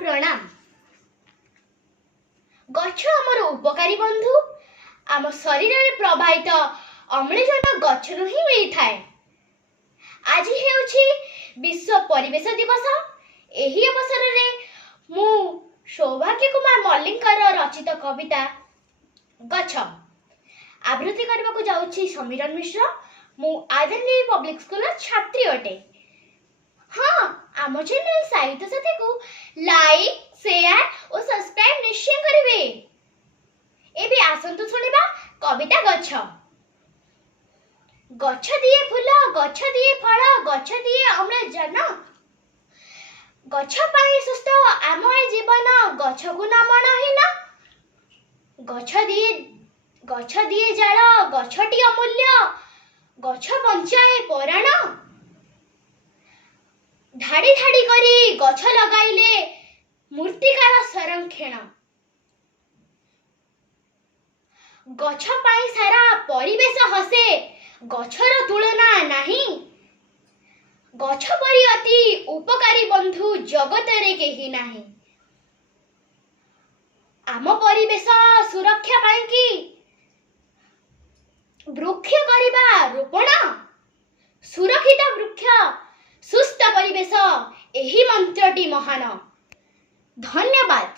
प्रणाम। गछ आमर उपकारी बंधु। आम शरीर में प्रवाहित अम्लजान गछरु ही मिली थाए। आज हेउछि विश्व परिवेश दिवस। एही अवसर रे मु सौभाग्य कुमार मल्लिकर रचित कविता गछ आवृत्ति करबाकू जाउछि समीरन मिश्र। मु आदरणी पब्लिक स्कूल छात्री अटे। हाँ, आम चैनल साहित्य साथी को लाइक शेयर और सब्सक्राइब निश्चय करिवे। एबे आसंतु सुनिबा कविता गछ। गछ दिए फूल, गछ दिए फल, गछ दिए अम्लजान। गछ पाई सुस्थ आम ए जीवन, गछ को न मनहीन। गछ दिए जाल, गछटी अमूल्य, गछ बंचाए पराण। धाड़ी धाड़ी करी गछ लगाइले मूर्तिकार संरक्षण। गछ पाई सारा परिवेश हसे, गछर तुलना नाही। गछ परि अति उपकारी बंधु जगत रे केही नाही। आम परिवेश सुरक्षा पाई कि वृक्ष करिबा रोपण। सुरक्षित वृक्ष सुस्थ परिवेश एही मंत्रटी महान। धन्यवाद।